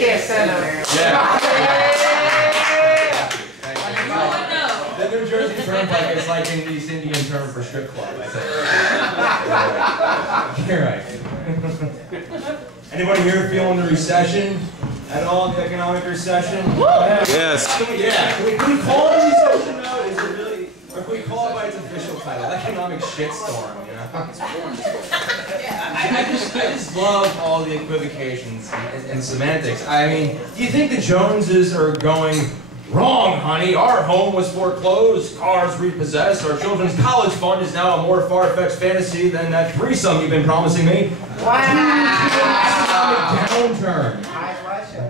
can't stand up. Yeah. The New Jersey Turnpike is like an East Indian term for strip club, I think. You're right. Anybody here feeling the recession at all, the economic recession? Yes. Yeah. Can we call it a recession though? Is it really, or can we call it by its official title, economic shitstorm, you know? I just love all the equivocations and semantics. I mean, do you think the Joneses are going, wrong, honey, our home was foreclosed, cars repossessed, our children's college fund is now a more far-fetched fantasy than that threesome you've been promising me? Wow! Economic downturn.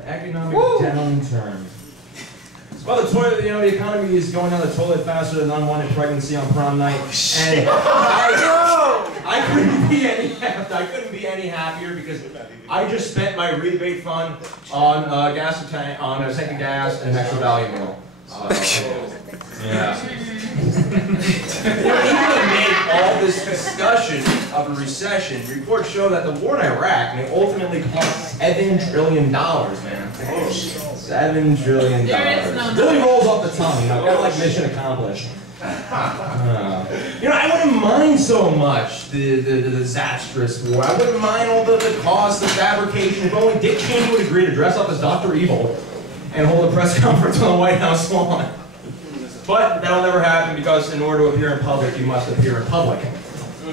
Economic downturn. Well, the toilet, you know, the economy is going down the toilet faster than unwanted pregnancy on prom night, and I couldn't be any happier because I just spent my rebate fund on gas tank, on a tank of gas and an extra value meal. Yeah. Even amid all this discussion of a recession, reports show that the war in Iraq may ultimately cost $7 trillion, man. $7 trillion. Really rolls off the tongue, you know, kind of like mission accomplished. You know, I wouldn't mind so much the disastrous war. I wouldn't mind all the cost, the fabrication. If only Dick Cheney would agree to dress up as Dr. Evil and hold a press conference on the White House lawn. But that'll never happen because in order to appear in public, you must appear in public.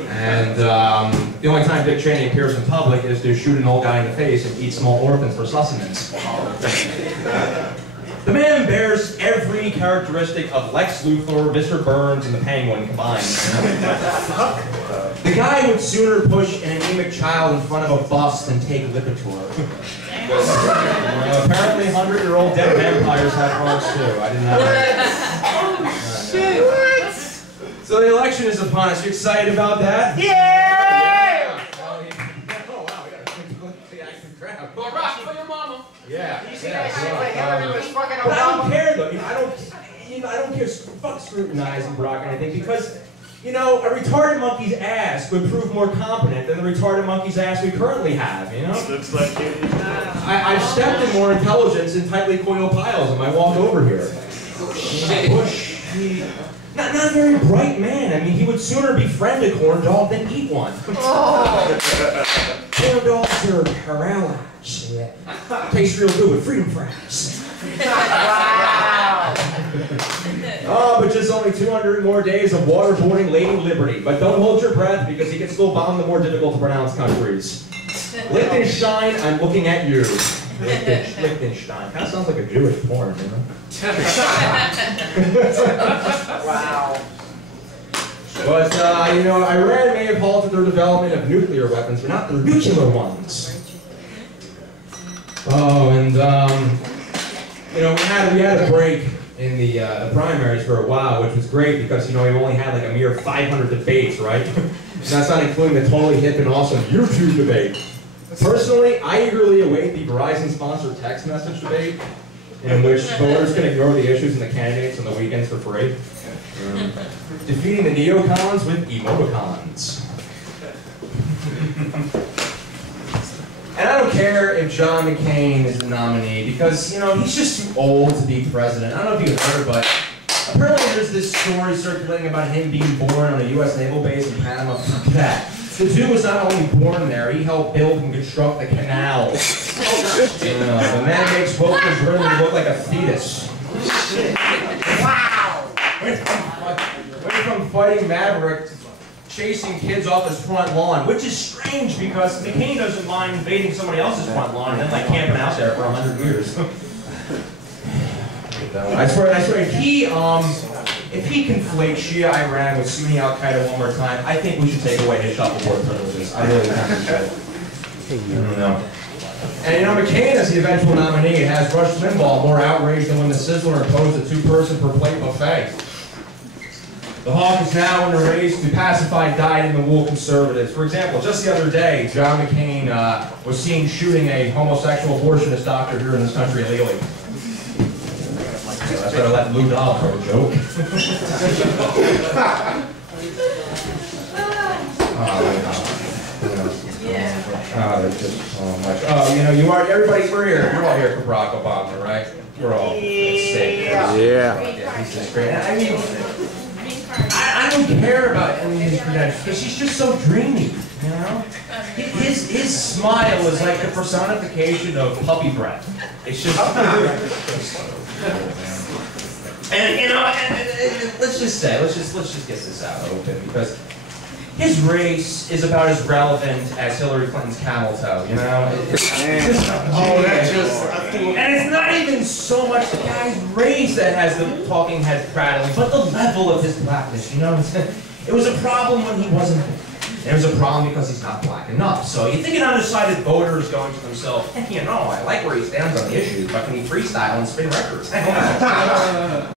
And the only time Dick Cheney appears in public is to shoot an old guy in the face and eat small orphans for sustenance. The man bears every characteristic of Lex Luthor, Mr. Burns, and the Penguin combined. The guy would sooner push an anemic child in front of a bus than take Lipitor. Apparently 100-year-old dead vampires have hearts too. I didn't know that. Shit, what? So the election is upon us. You excited about that? Yeah! Oh, wow, we got a completely active crowd. Well, Rock, for your mama. You see that shit with him and this fucking But I don't Obama? care though. I don't care. Fuck scrutinizing Brock or anything because, you know, a retarded monkey's ass would prove more competent than the retarded monkey's ass we currently have. You know. Looks like it. I've stepped in more intelligence in tightly coiled piles on my walk over here. Bush, not a very bright man. I mean, he would sooner befriend a corn dog than eat one. Corn dogs are allies. Tastes real good with freedom fries. Wow! Oh, but just only 200 more days of waterboarding Lady Liberty. But don't hold your breath because he can still bomb the more difficult to pronounce countries. Liechtenstein, I'm looking at you. Liechtenstein. Kind of sounds like a Jewish porn, you know? Wow. But, you know, Iran may have halted their development of nuclear weapons, but not their nuclear ones. Oh, and, you know, we had a break in the primaries for a while, which was great because, you know, we only had like a mere 500 debates, right? And that's not including the totally hip and awesome YouTube debate. Personally, I eagerly await the Verizon-sponsored text message debate, in which voters can ignore the issues and the candidates on the weekends for free. Defeating the neocons with emoticons. And I don't care if John McCain is the nominee because, you know, he's just too old to be president. I don't know if you've heard, but apparently there's this story circulating about him being born on a U.S. naval base in Panama. Fuck that. The dude was not only born there, he helped build and construct the canal. The man makes Wilkes Brimley look like a fetus. Wow! Went from fighting Maverick to chasing kids off his front lawn, which is strange because McCain doesn't mind invading somebody else's front lawn and then like camping out there for 100 years. I swear, if he conflates Shia Iran with Sunni Al Qaeda one more time, I think we should take away his shuffleboard privileges. I really think we should. I don't know. And you know, McCain as the eventual nominee has Rush Limbaugh more outraged than when the Sizzler imposed a two-person per plate buffet. The hawk is now in the race to pacify dyed-in-the-wool conservatives. For example, just the other day, John McCain was seen shooting a homosexual abortionist doctor here in this country illegally. That's better let Lou Doll for a joke. Oh, there's just so much. Oh, you know, we're here. You're all here for Barack Obama, right? We're all sick. Yeah. He's just great. I mean, I don't care about any of his credentials because he's just so dreamy, you know? His smile is like the personification of puppy breath. It's just... And you know, and let's just get this out open, because his race is about as relevant as Hillary Clinton's camel toe, you know? And it's not even so much the guy's race that has the talking heads prattling, but the level of his blackness, you know? It was a problem when he wasn't. It was a problem because he's not black enough. So you think an undecided voter is going to themselves, you know, I like where he stands on the issues, but can he freestyle and spin records?